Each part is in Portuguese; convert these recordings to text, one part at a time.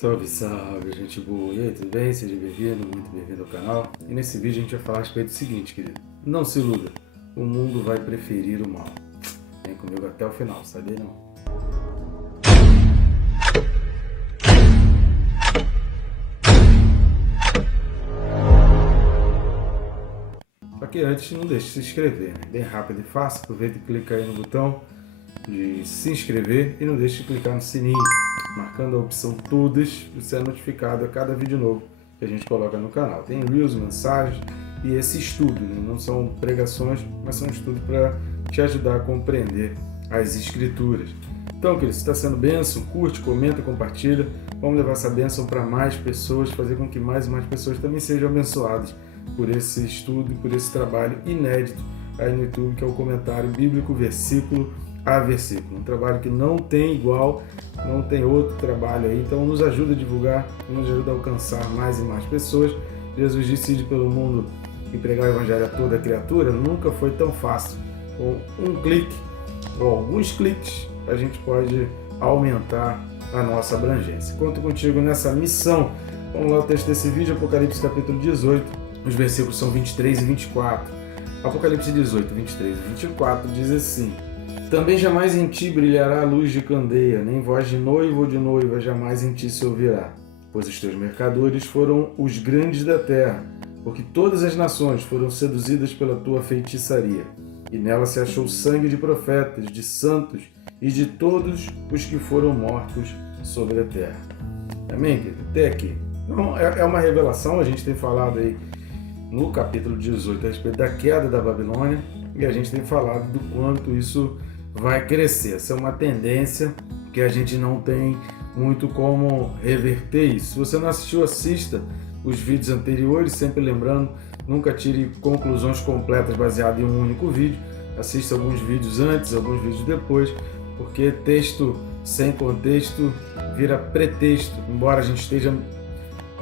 Salve, salve, gente boa! E aí, tudo bem? Seja bem-vindo, muito bem-vindo ao canal. E nesse vídeo a gente vai falar a respeito do seguinte, querido. Não se iluda, o mundo vai preferir o mal. Vem comigo até o final, sabe não? Só que antes, não deixe de se inscrever, né? Bem rápido e fácil, aproveita e clica aí no botão de se inscrever e não deixe de clicar no sininho, marcando a opção todas para ser notificado a cada vídeo novo que a gente coloca no canal. Tem reels, mensagens e esse estudo, né? Não são pregações, mas são estudos para te ajudar a compreender as escrituras. Então, querido, se está sendo bênção, curte, comenta, compartilha. Vamos levar essa bênção para mais pessoas, fazer com que mais e mais pessoas também sejam abençoadas por esse estudo e por esse trabalho inédito aí no YouTube, que é o comentário bíblico versículo a versículo. Um trabalho que não tem igual, não tem outro trabalho aí. Então nos ajuda a divulgar, nos ajuda a alcançar mais e mais pessoas. Jesus disse: ide pelo mundo e pregar o evangelho a toda criatura. Nunca foi tão fácil. Com um clique ou alguns cliques a gente pode aumentar a nossa abrangência. Conto contigo nessa missão. Vamos lá, o texto desse vídeo, Apocalipse capítulo 18, os versículos são 23 e 24. Apocalipse 18, 23 e 24 diz assim: também jamais em ti brilhará a luz de candeia, nem voz de noivo ou de noiva jamais em ti se ouvirá. Pois os teus mercadores foram os grandes da terra, porque todas as nações foram seduzidas pela tua feitiçaria. E nela se achou sangue de profetas, de santos e de todos os que foram mortos sobre a terra. Amém, querido? Até aqui. Então, é uma revelação, a gente tem falado aí no capítulo 18 a respeito da queda da Babilônia, e a gente tem falado do quanto isso vai crescer. Essa é uma tendência que a gente não tem muito como reverter isso. Se você não assistiu, assista os vídeos anteriores, sempre lembrando, nunca tire conclusões completas baseadas em um único vídeo. Assista alguns vídeos antes, alguns vídeos depois, porque texto sem contexto vira pretexto. Embora a gente esteja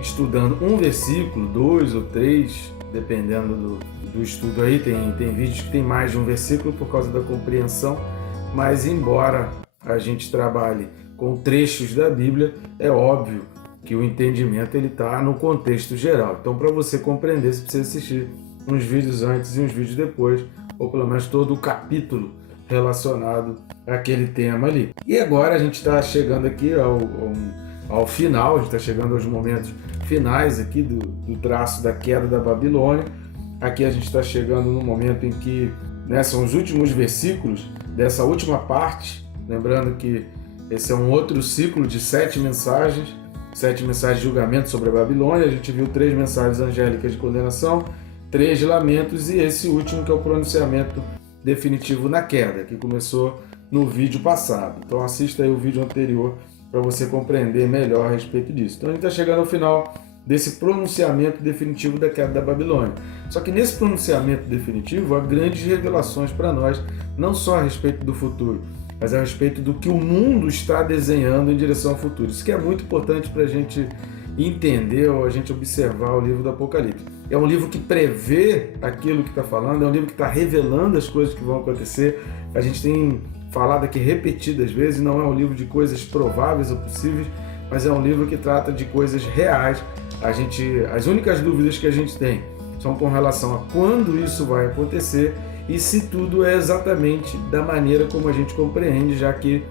estudando um versículo, 2 ou 3, dependendo do estudo aí, tem vídeos que tem mais de um versículo por causa da compreensão, mas embora a gente trabalhe com trechos da Bíblia, é óbvio que o entendimento ele está no contexto geral. Então, para você compreender, você precisa assistir uns vídeos antes e uns vídeos depois, ou pelo menos todo o capítulo relacionado àquele tema ali. E agora a gente está chegando aqui ao final, a gente está chegando aos momentos finais aqui do traço da queda da Babilônia. Aqui a gente está chegando no momento em que, né, são os últimos versículos dessa última parte, lembrando que esse é um outro ciclo de 7 mensagens de julgamento sobre a Babilônia. A gente viu 3 mensagens angélicas de condenação, 3 de lamentos e esse último que é o pronunciamento definitivo na queda, que começou no vídeo passado. Então assista aí o vídeo anterior para você compreender melhor a respeito disso. Então a gente está chegando ao final desse pronunciamento definitivo da queda da Babilônia. Só que nesse pronunciamento definitivo há grandes revelações para nós, não só a respeito do futuro, mas a respeito do que o mundo está desenhando em direção ao futuro. Isso que é muito importante para a gente entender ou a gente observar o livro do Apocalipse. É um livro que prevê aquilo que está falando, é um livro que está revelando as coisas que vão acontecer. A gente tem falado aqui repetidas vezes, não é um livro de coisas prováveis ou possíveis, mas é um livro que trata de coisas reais. As únicas dúvidas que a gente tem são com relação a quando isso vai acontecer e se tudo é exatamente da maneira como a gente compreende, já que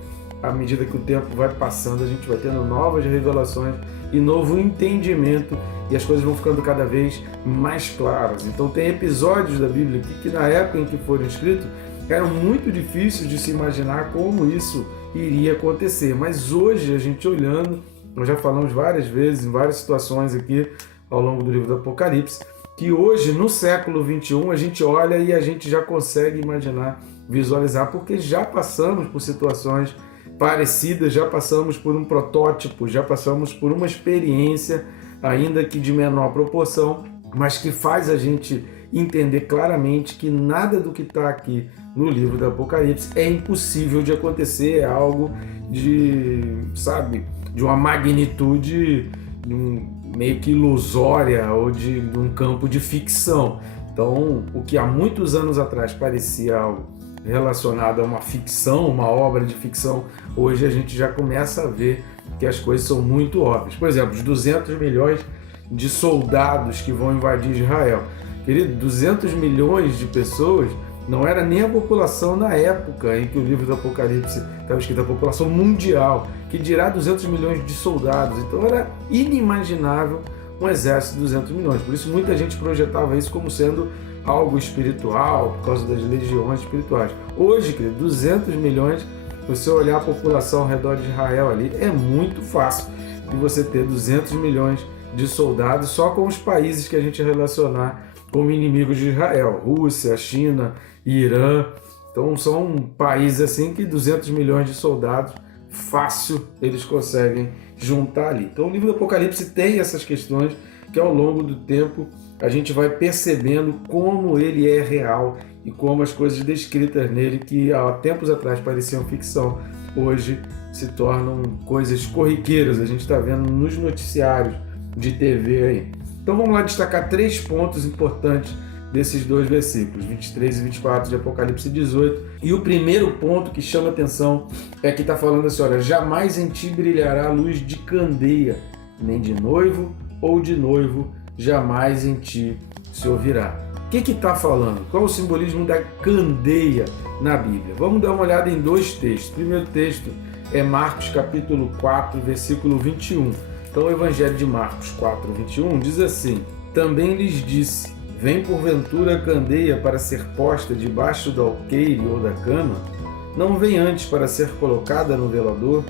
à medida que o tempo vai passando, a gente vai tendo novas revelações e novo entendimento e as coisas vão ficando cada vez mais claras. Então tem episódios da Bíblia que na época em que foram escritos eram muito difíceis de se imaginar como isso iria acontecer, mas hoje a gente olhando, nós já falamos várias vezes, em várias situações aqui ao longo do livro do Apocalipse, que hoje, no século 21, a gente olha e a gente já consegue imaginar, visualizar, porque já passamos por situações parecidas, já passamos por um protótipo, já passamos por uma experiência, ainda que de menor proporção, mas que faz a gente entender claramente que nada do que está aqui no livro do Apocalipse é impossível de acontecer, é algo de uma magnitude meio que ilusória ou de um campo de ficção. Então, o que há muitos anos atrás parecia algo relacionado a uma ficção, uma obra de ficção, hoje a gente já começa a ver que as coisas são muito óbvias. Por exemplo, os 200 milhões de soldados que vão invadir Israel. Querido, 200 milhões de pessoas não era nem a população na época em que o livro do Apocalipse estava escrito, a população mundial, que dirá 200 milhões de soldados. Então era inimaginável um exército de 200 milhões. Por isso muita gente projetava isso como sendo algo espiritual, por causa das legiões espirituais. Hoje, querido, 200 milhões, você olhar a população ao redor de Israel ali, é muito fácil de você ter 200 milhões de soldados só com os países que a gente relacionar como inimigos de Israel, Rússia, China, Irã. Então são países assim que 200 milhões de soldados, fácil eles conseguem juntar ali. Então o livro do Apocalipse tem essas questões que ao longo do tempo a gente vai percebendo como ele é real e como as coisas descritas nele, que há tempos atrás pareciam ficção, hoje se tornam coisas corriqueiras. A gente está vendo nos noticiários de TV aí. Então vamos lá destacar 3 pontos importantes desses 2 versículos, 23 e 24 de Apocalipse 18. E o primeiro ponto que chama atenção é que está falando assim, olha, jamais em ti brilhará a luz de candeia, nem de noivo ou de noivo, jamais em ti se ouvirá. O que está falando? Qual é o simbolismo da candeia na Bíblia? Vamos dar uma olhada em 2 textos. O primeiro texto é Marcos capítulo 4, versículo 21. Então o Evangelho de Marcos 4, 21 diz assim: também lhes disse, vem porventura a candeia para ser posta debaixo do alqueire ou da cama? Não vem antes para ser colocada no velador?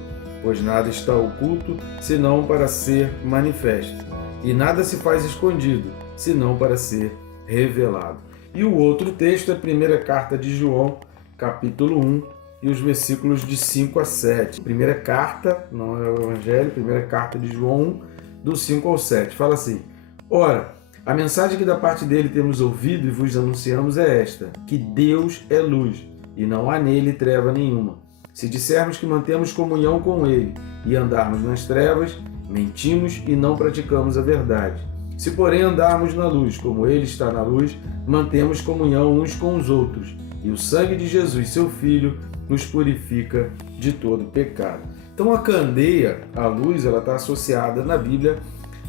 Pois nada está oculto, senão para ser manifesto. E nada se faz escondido, senão para ser revelado. E o outro texto é a primeira carta de João, capítulo 1, e os versículos de 5 a 7. Primeira carta, não é o Evangelho, primeira carta de João 1, do 5 ao 7. Fala assim: ora, a mensagem que da parte dele temos ouvido e vos anunciamos é esta, que Deus é luz, e não há nele treva nenhuma. Se dissermos que mantemos comunhão com ele e andarmos nas trevas, mentimos e não praticamos a verdade. Se, porém, andarmos na luz, como ele está na luz, mantemos comunhão uns com os outros, e o sangue de Jesus, seu Filho, nos purifica de todo pecado. Então a candeia, a luz, ela está associada na Bíblia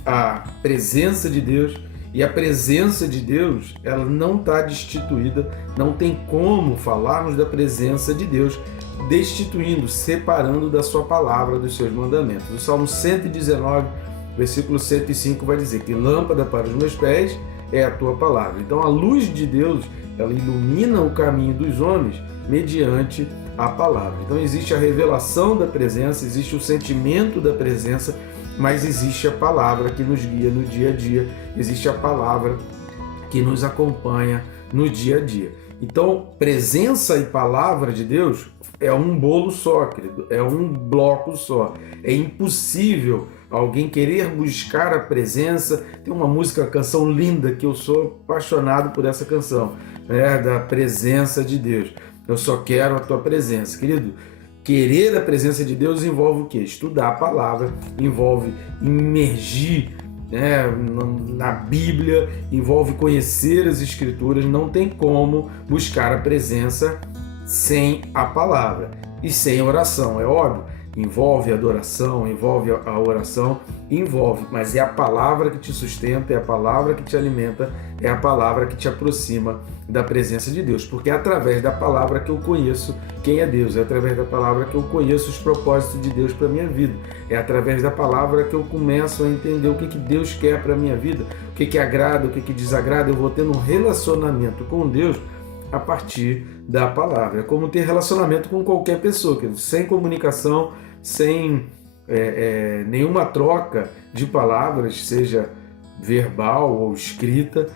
à presença de Deus, e a presença de Deus, ela não está destituída, não tem como falarmos da presença de Deus destituindo, separando da sua palavra, dos seus mandamentos. O Salmo 119, versículo 105 vai dizer que lâmpada para os meus pés é a tua palavra. Então a luz de Deus, ela ilumina o caminho dos homens mediante a palavra. Então existe a revelação da presença, existe o sentimento da presença, mas existe a palavra que nos guia no dia a dia, existe a palavra que nos acompanha no dia a dia. Então, presença e palavra de Deus é um bolo só, querido, é um bloco só. É impossível alguém querer buscar a presença. Tem uma música, canção linda, que eu sou apaixonado por essa canção, da presença de Deus. Eu só quero a tua presença, querido. Querer a presença de Deus envolve o quê? Estudar a palavra, envolve imergir na Bíblia, envolve conhecer as Escrituras. Não tem como buscar a presença sem a palavra e sem oração, é óbvio. Envolve adoração, envolve a oração, envolve, mas é a palavra que te sustenta, é a palavra que te alimenta, é a palavra que te aproxima da presença de Deus, porque é através da palavra que eu conheço quem é Deus, é através da palavra que eu conheço os propósitos de Deus para a minha vida, é através da palavra que eu começo a entender o que Deus quer para a minha vida, o que agrada, o que desagrada. Eu vou tendo um relacionamento com Deus a partir da palavra. É como ter relacionamento com qualquer pessoa, sem comunicação, sem nenhuma troca de palavras, seja verbal ou escrita,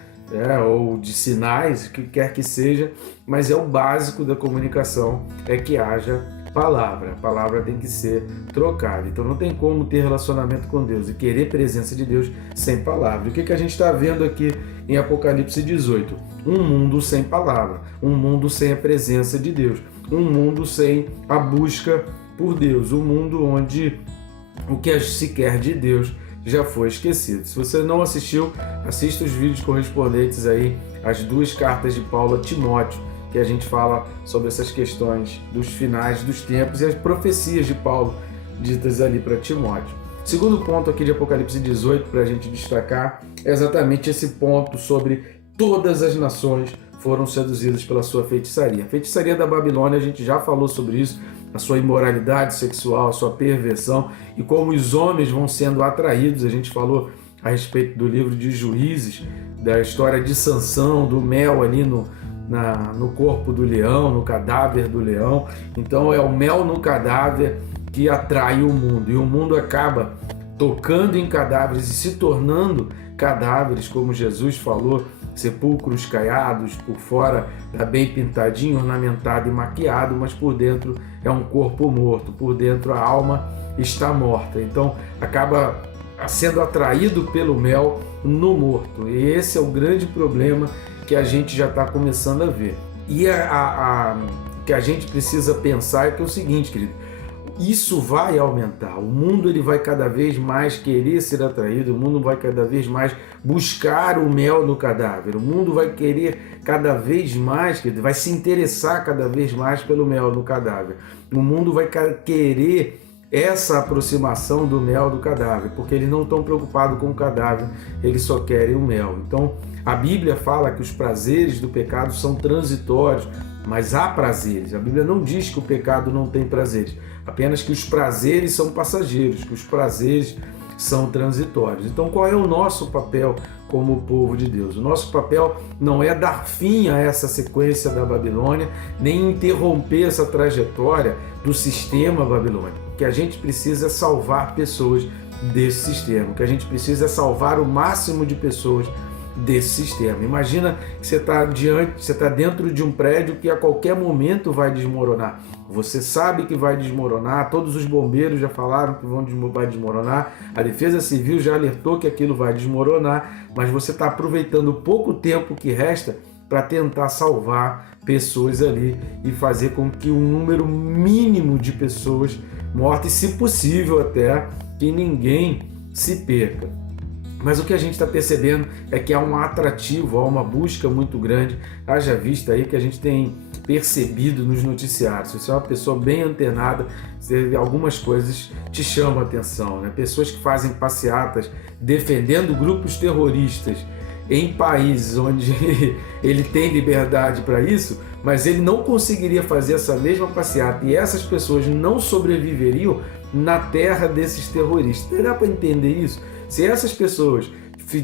ou de sinais, o que quer que seja, mas é o básico da comunicação, é que haja palavra. A palavra tem que ser trocada. Então não tem como ter relacionamento com Deus e querer presença de Deus sem palavra. O que a gente está vendo aqui em Apocalipse 18? Um mundo sem palavra, um mundo sem a presença de Deus, um mundo sem a busca por Deus, um mundo onde o que se quer de Deus já foi esquecido. Se você não assistiu, assista os vídeos correspondentes aí às 2 cartas de Paulo a Timóteo, que a gente fala sobre essas questões dos finais dos tempos e as profecias de Paulo ditas ali para Timóteo. Segundo ponto aqui de Apocalipse 18 para a gente destacar é exatamente esse ponto sobre todas as nações foram seduzidas pela sua feitiçaria. A feitiçaria da Babilônia, a gente já falou sobre isso, a sua imoralidade sexual, a sua perversão e como os homens vão sendo atraídos. A gente falou a respeito do livro de Juízes, da história de Sansão, do mel ali no corpo do leão, no cadáver do leão. Então é o mel no cadáver que atrai o mundo, e o mundo acaba tocando em cadáveres e se tornando cadáveres, como Jesus falou, sepulcros caiados, por fora está bem pintadinho, ornamentado e maquiado, mas por dentro é um corpo morto, por dentro a alma está morta. Então acaba sendo atraído pelo mel no morto, e esse é o grande problema que a gente já está começando a ver. E que a gente precisa pensar é que é o seguinte, querido, isso vai aumentar, o mundo ele vai cada vez mais querer ser atraído, o mundo vai cada vez mais buscar o mel no cadáver, o mundo vai querer cada vez mais, vai se interessar cada vez mais pelo mel no cadáver, o mundo vai querer essa aproximação do mel do cadáver, porque eles não estão preocupados com o cadáver, eles só querem o mel. Então a Bíblia fala que os prazeres do pecado são transitórios, mas há prazeres. A Bíblia não diz que o pecado não tem prazeres, apenas que os prazeres são passageiros, que os prazeres são transitórios. Então qual é o nosso papel como povo de Deus? O nosso papel não é dar fim a essa sequência da Babilônia, nem interromper essa trajetória do sistema babilônico. O que a gente precisa é salvar pessoas desse sistema, o que a gente precisa é salvar o máximo de pessoas desse sistema. Imagina que você está dentro de um prédio que a qualquer momento vai desmoronar. Você sabe que vai desmoronar, todos os bombeiros já falaram que vai desmoronar, a Defesa Civil já alertou que aquilo vai desmoronar, mas você está aproveitando o pouco tempo que resta para tentar salvar pessoas ali e fazer com que um número mínimo de pessoas mortas, se possível até, que ninguém se perca. Mas o que a gente está percebendo é que há um atrativo, há uma busca muito grande, haja vista aí que a gente tem percebido nos noticiários. Se você é uma pessoa bem antenada, algumas coisas te chamam a atenção, né? Pessoas que fazem passeatas defendendo grupos terroristas em países onde ele tem liberdade para isso, mas ele não conseguiria fazer essa mesma passeata e essas pessoas não sobreviveriam na terra desses terroristas. Dá para entender isso? Se essas pessoas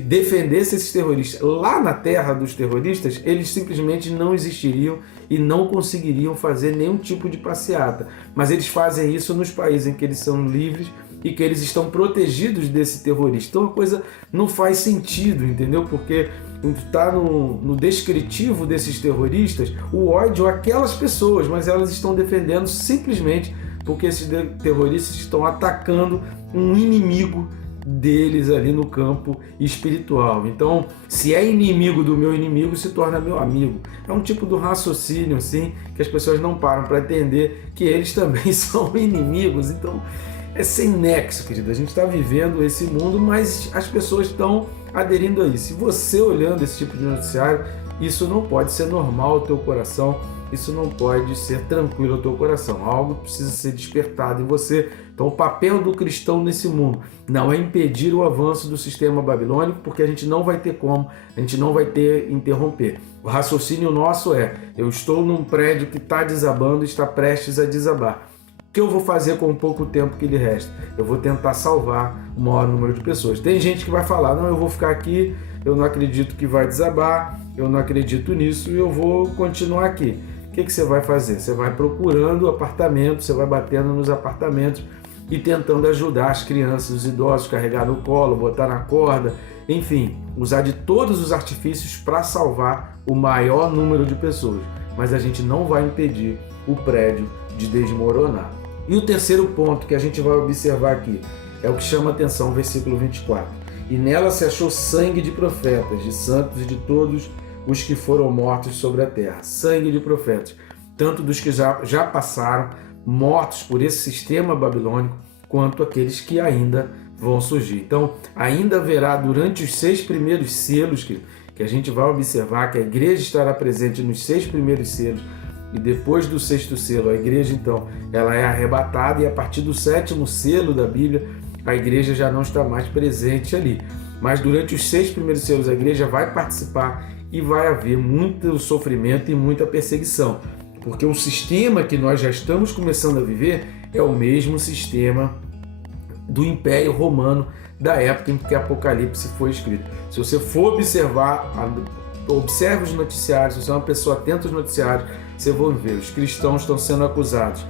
defendessem esses terroristas lá na terra dos terroristas, eles simplesmente não existiriam e não conseguiriam fazer nenhum tipo de passeata. Mas eles fazem isso nos países em que eles são livres e que eles estão protegidos desse terrorista. Então a coisa não faz sentido, entendeu? Porque está no descritivo desses terroristas o ódio àquelas pessoas, mas elas estão defendendo simplesmente porque esses terroristas estão atacando um inimigo deles ali no campo espiritual. Então, se é inimigo do meu inimigo, se torna meu amigo. É um tipo de raciocínio assim que as pessoas não param para entender que eles também são inimigos. Então, é sem nexo, querido. A gente está vivendo esse mundo, mas as pessoas estão aderindo a isso. Se você olhando esse tipo de noticiário, isso não pode ser normal ao teu coração, isso não pode ser tranquilo ao teu coração. Algo precisa ser despertado em você. Então o papel do cristão nesse mundo não é impedir o avanço do sistema babilônico, porque a gente não vai ter como, a gente não vai ter interromper. O raciocínio nosso é: eu estou num prédio que está desabando, está prestes a desabar. O que eu vou fazer com o pouco tempo que lhe resta? Eu vou tentar salvar o maior número de pessoas. Tem gente que vai falar: não, eu vou ficar aqui, eu não acredito que vai desabar, eu não acredito nisso e eu vou continuar aqui. O que você vai fazer? Você vai procurando apartamentos, você vai batendo nos apartamentos e tentando ajudar as crianças, os idosos, carregar no colo, botar na corda, enfim, usar de todos os artifícios para salvar o maior número de pessoas. Mas a gente não vai impedir o prédio de desmoronar. E o terceiro ponto que a gente vai observar aqui é o que chama a atenção, versículo 24. E nela se achou sangue de profetas, de santos e de todos os que foram mortos sobre a terra. Sangue de profetas, tanto dos que já passaram, mortos por esse sistema babilônico, quanto aqueles que ainda vão surgir. Então, ainda haverá durante os 6 primeiros selos, que a gente vai observar que a igreja estará presente nos 6 primeiros selos, e depois do 6º selo, a igreja então ela é arrebatada, e a partir do 7º selo da Bíblia, a igreja já não está mais presente ali. Mas durante os 6 primeiros selos, a igreja vai participar e vai haver muito sofrimento e muita perseguição, porque o sistema que nós já estamos começando a viver é o mesmo sistema do Império Romano da época em que Apocalipse foi escrito. Se você for observar, observe os noticiários, se você é uma pessoa atenta aos noticiários, você vai ver, os cristãos estão sendo acusados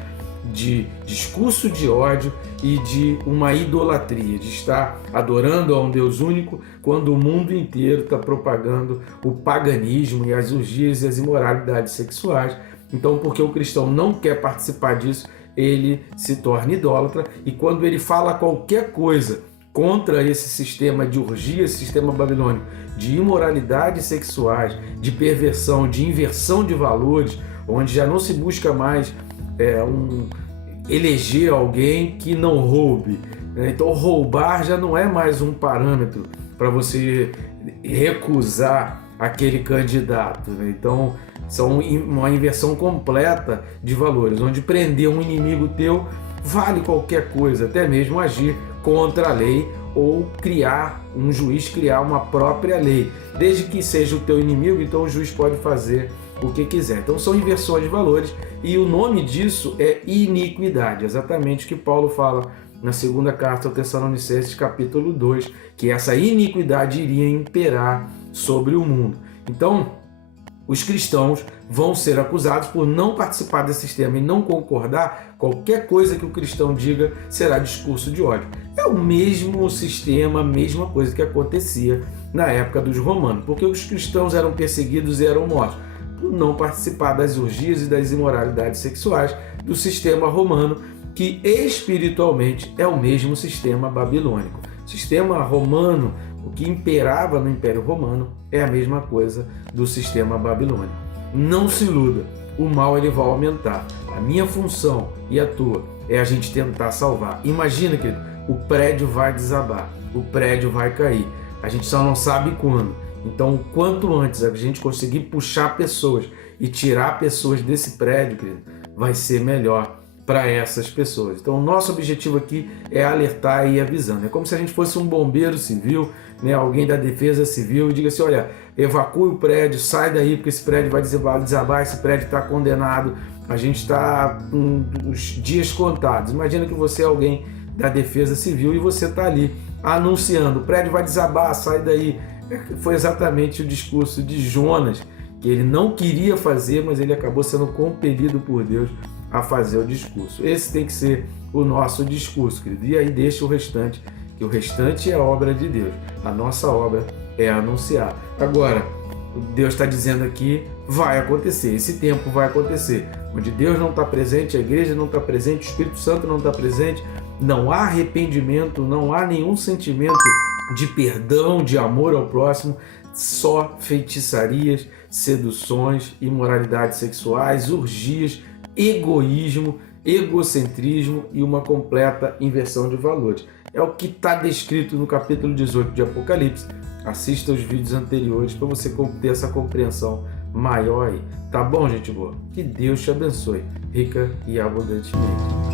de discurso de ódio e de uma idolatria, de estar adorando a um Deus único, quando o mundo inteiro está propagando o paganismo e as orgias e as imoralidades sexuais. Então, porque o cristão não quer participar disso, ele se torna idólatra, e quando ele fala qualquer coisa contra esse sistema de orgia, esse sistema babilônico, de imoralidades sexuais, de perversão, de inversão de valores, onde já não se busca mais eleger alguém que não roube. Então, roubar já não é mais um parâmetro para você recusar aquele candidato. Então, são uma inversão completa de valores, onde prender um inimigo teu vale qualquer coisa, até mesmo agir contra a lei ou um juiz criar uma própria lei. Desde que seja o teu inimigo, então o juiz pode fazer o que quiser. Então são inversões de valores, e o nome disso é iniquidade, exatamente o que Paulo fala na segunda carta aos Tessalonicenses, capítulo 2, que essa iniquidade iria imperar sobre o mundo. Então, os cristãos vão ser acusados por não participar desse sistema e não concordar. Qualquer coisa que o cristão diga será discurso de ódio. É o mesmo sistema, a mesma coisa que acontecia na época dos romanos, porque os cristãos eram perseguidos e eram mortos por não participar das orgias e das imoralidades sexuais do sistema romano, que espiritualmente é o mesmo sistema babilônico. O sistema romano, o que imperava no Império Romano, é a mesma coisa do sistema babilônico. Não se iluda, o mal ele vai aumentar. A minha função e a tua é a gente tentar salvar. Imagina, querido, o prédio vai desabar, o prédio vai cair. A gente só não sabe quando. Então, o quanto antes a gente conseguir puxar pessoas e tirar pessoas desse prédio, querido, vai ser melhor para essas pessoas. Então, o nosso objetivo aqui é alertar e ir avisando. É como se a gente fosse um bombeiro civil, alguém da defesa civil, e diga assim, olha, evacue o prédio, sai daí, porque esse prédio vai desabar, esse prédio está condenado, a gente está com os dias contados. Imagina que você é alguém da defesa civil e você está ali anunciando, o prédio vai desabar, sai daí. Foi exatamente o discurso de Jonas, que ele não queria fazer, mas ele acabou sendo compelido por Deus a fazer o discurso. Esse tem que ser o nosso discurso, querido. E aí deixa o restante, que o restante é obra de Deus. A nossa obra é anunciar. Agora, Deus está dizendo aqui, vai acontecer, esse tempo vai acontecer. Onde Deus não está presente, a igreja não está presente, o Espírito Santo não está presente, não há arrependimento, não há nenhum sentimento de perdão, de amor ao próximo, só feitiçarias, seduções, imoralidades sexuais, orgias, egoísmo, egocentrismo e uma completa inversão de valores. É o que está descrito no capítulo 18 de Apocalipse. Assista os vídeos anteriores para você ter essa compreensão maior aí. Tá bom, gente boa? Que Deus te abençoe, rica e abundantemente.